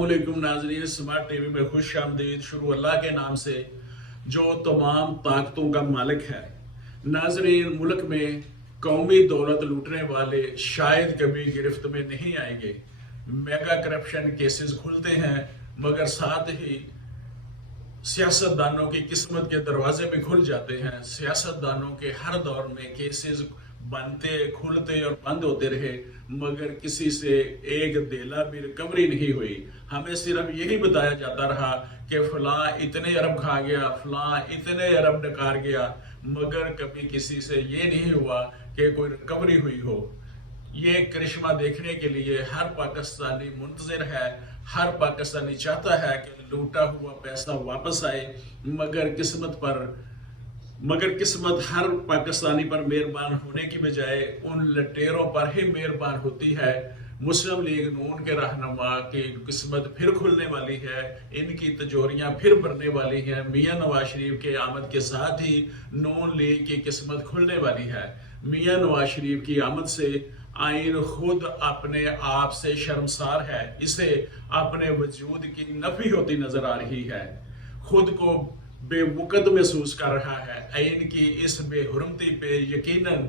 अस्सलामुअलैकुम नाजरीन, smart TV में खुश आमदीद। शुरू अल्लाह के नाम से जो तमाम ताकतों का मालिक है। नाजरीन, मुल्क में कौमी दौलत लूटने वाले शायद कभी गिरफ्त में नहीं आएंगे। मेगा करप्शन केसेस खुलते हैं, मगर साथ ही सियासतदानों की किस्मत के दरवाजे भी खुल जाते हैं। सियासतदानों के हर दौर में केसेस बनते, खुलते और बंद होते रहे, मगर किसी से एक देला भी रिकवरी नहीं हुई। हमें सिर्फ यही बताया जाता रहा कि फलां इतने अरब खा गया, फलां इतने अरब नकार गया, मगर कभी किसी से ये नहीं हुआ कि कोई रिकवरी हुई हो। ये करिश्मा देखने के लिए हर पाकिस्तानी मुंतज़िर है, हर पाकिस्तानी चाहता है कि लूटा हुआ पैसा वापस आए, मगर किस्मत हर पाकिस्तानी पर मेहरबान होने की बजाय उन लटेरों पर ही मेहरबान होती है। मुस्लिम लीग नून के रहनुमा की किस्मत फिर खुलने वाली है, इनकी तिजोरियां फिर भरने वाली हैं। मियां नवाज शरीफ के आमद के साथ ही नून लीग की किस्मत खुलने वाली है। मियां नवाज शरीफ की आमद से आइन खुद अपने आप से शर्मसार है, इसे अपने वजूद की नफी होती नजर आ रही है, खुद को बेवकत महसूस कर रहा है। आइन की इस बेहुरमती पे यकीनन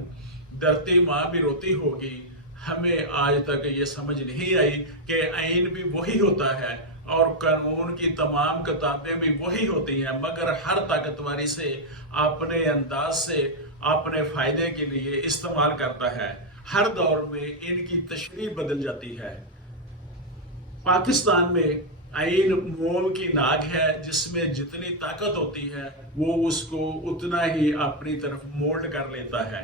धरती माँ भी रोती होगी। हमें आज तक ये समझ नहीं आई कि आइन भी वही होता है और कानून की तमाम किताबें भी वही होती हैं, मगर हर ताकतवारी से अपने अंदाज से अपने फायदे के लिए इस्तेमाल करता है। हर दौर में इनकी तशरीह बदल जाती है। पाकिस्तान में आइन मोम की नाग है, जिसमें जितनी ताकत होती है वो उसको उतना ही अपनी तरफ मोल्ड कर लेता है।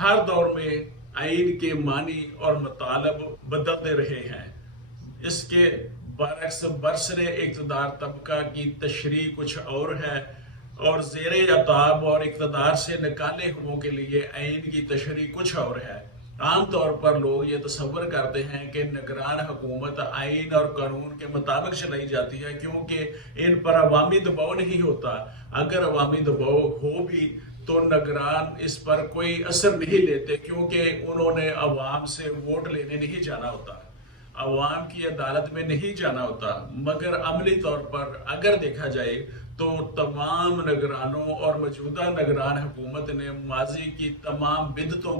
हर दौर में आइन के मानी और मतलब बदलते रहे हैं। इसके बरक्स बरसरे इक़्तिदार तबका की तशरीह कुछ और है और ज़ेरे अताब और इक़्तिदार से निकाले हुओं के लिए आइन की तशरीह कुछ और है। आम तौर पर लोग ये तसव्वुर करते हैं कि निगरान हुकूमत आइन और कानून के मुताबिक चलाई जाती है, क्योंकि इन पर अवामी दबाव नहीं होता। अगर अवामी दबाव हो भी तो निगरान इस पर कोई असर नहीं लेते, क्योंकि उन्होंने अवाम से वोट लेने नहीं जाना होता, अवाम की अदालत में नहीं जाना होता। मगर अमली तौर पर अगर देखा जाए तो तमाम निगरानों और मौजूदा निगरान हुकूमत ने माजी की तमाम बिदतों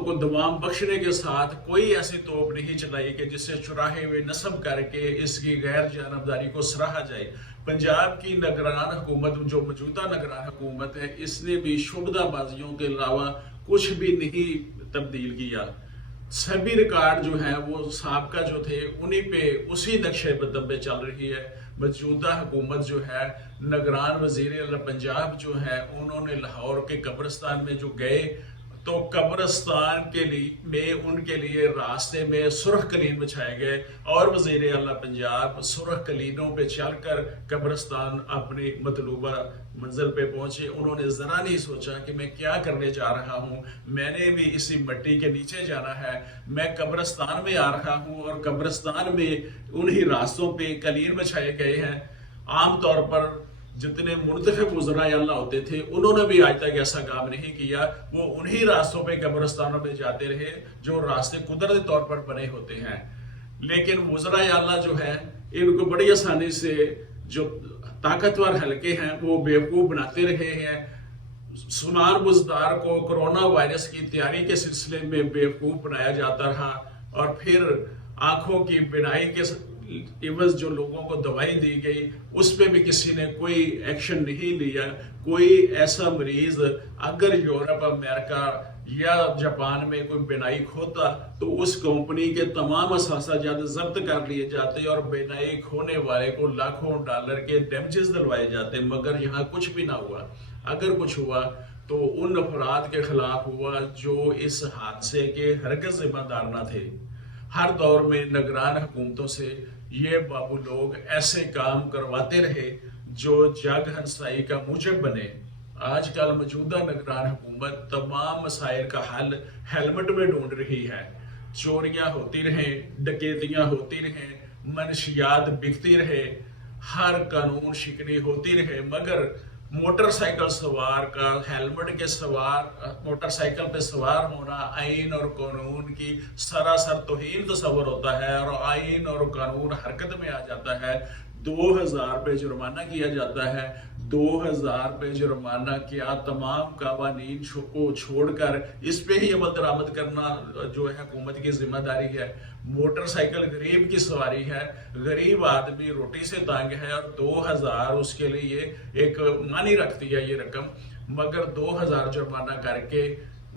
को दवाम बख्शने के साथ कोई ऐसी तोप नहीं चलाई कि जिससे चुराहे हुए नस्ब करके इसकी गैर जानबदारी को सराहा जाए। पंजाब की निगरान हुकूमत, जो मौजूदा निगरान हुकूमत है, इसने भी शुबदाबाजियों के अलावा कुछ भी नहीं तब्दील किया। सभी रिकॉर्ड जो है वो साबका जो थे उन्हीं पे, उसी नक्शे बदम पे चल रही है। मौजूदा हुकूमत जो है, निगरान वजीर आला पंजाब जो है, उन्होंने लाहौर के कब्रिस्तान में जो गए तो कब्रिस्तान के लिए उनके लिए रास्ते में सुर्ख कलीन बिछाए गए और वजीर आला पंजाब सुर्ख कलीनों पे चलकर कब्रिस्तान अपनी मतलूबा मंजिल पे पहुंचे। उन्होंने जरा नहीं सोचा कि मैं क्या करने जा रहा हूं, मैंने भी इसी मिट्टी के नीचे जाना है, मैं कब्रिस्तान में आ रहा हूं और कब्रिस्तान में उन्हीं रास्तों पे कलीन बिछाए गए हैं। आमतौर पर जितने मुर्तखब उज़रा अल्लाह होते थे, उन्होंने भी आज तक ऐसा काम नहीं किया। वो उन्हीं रास्तों पे कब्रिस्तानों पे जाते रहे जो रास्ते कुदरती तौर पर बने होते हैं। लेकिन उज़रा अल्लाह जो है, इनको बड़ी आसानी से जो ताकतवर हलके हैं वो बेवकूफ़ बनाते रहे हैं। सुनार बुजदार को कोरोना वायरस की तैयारी के सिलसिले में बेवकूफ़ बनाया जाता रहा और फिर आंखों की बिनाई के इवज जो लोगों को दवाई दी गई उस पर भी किसी ने कोई एक्शन नहीं लिया। कोई ऐसा मरीज अगर यूरोप, अमेरिका या जापान में कोई बिनाई खोता तो उस कंपनी के तमाम असासाजात जब्त कर लिए जाते और बिनाई खोने वाले को लाखों डॉलर के डैमेजेस दिलवाए जाते, मगर यहाँ कुछ भी ना हुआ। अगर कुछ हुआ तो उन अफराद के खिलाफ हुआ जो इस हादसे के हरगिज़ जिम्मेदार न थे। हर दौर में निगरान हुकूमतों से ये बाबू लोग ऐसे काम करवाते रहे जो जग हंसाई का मूजब बने। आजकल मौजूदा निगरान हुकूमत तमाम मसाइल का हल हेलमेट में ढूंढ रही है। चोरियां होती रहें, डकैतियां होती रहें, मनशियात बिकती रहे, हर कानून शिकनी होती रहे, मगर موٹر سائیکل سوار کا ہیلمٹ کے سوار موٹر سائیکل پہ سوار ہونا آئین اور قانون کی سراسر توہین تصور ہوتا ہے، اور آئین اور قانون حرکت میں آ جاتا ہے۔ 2000 پہ جرمانہ کیا جاتا ہے۔ 2000 پہ جرمانہ کیا تمام قوانین کو چھوڑ کر اس پہ ہی عمل درآمد کرنا جو ہے حکومت کی ذمہ داری ہے۔ موٹر سائیکل غریب کی سواری ہے، غریب آدمی روٹی سے تنگ ہے، اور 2000 اس کے لیے ایک معنی رکھتی ہے یہ رقم، مگر 2000 جرمانہ کر کے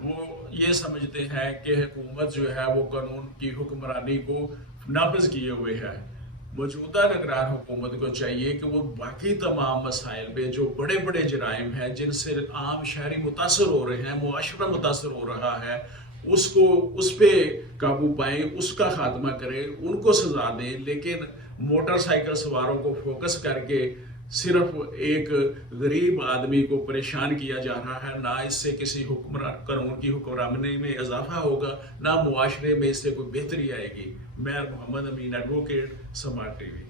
وہ یہ سمجھتے ہیں کہ حکومت جو ہے وہ قانون کی حکمرانی کو نافذ کیے ہوئے ہے۔ موجودہ نگران حکومت کو چاہیے کہ وہ باقی تمام مسائل پہ جو بڑے بڑے جرائم ہیں جن سے عام شہری متاثر ہو رہے ہیں، معاشرہ متاثر ہو رہا ہے، اس پہ قابو پائیں، اس کا خاتمہ کریں، ان کو سزا دیں، لیکن موٹر سائیکل سواروں کو فوکس کر کے صرف ایک غریب آدمی کو پریشان کیا جا رہا ہے۔ نہ اس سے کسی قانون کی حکمرانی میں اضافہ ہوگا، نہ معاشرے میں اس سے کوئی بہتری آئے گی۔ میں محمد امین، ایڈوکیٹ، سماج ٹی وی۔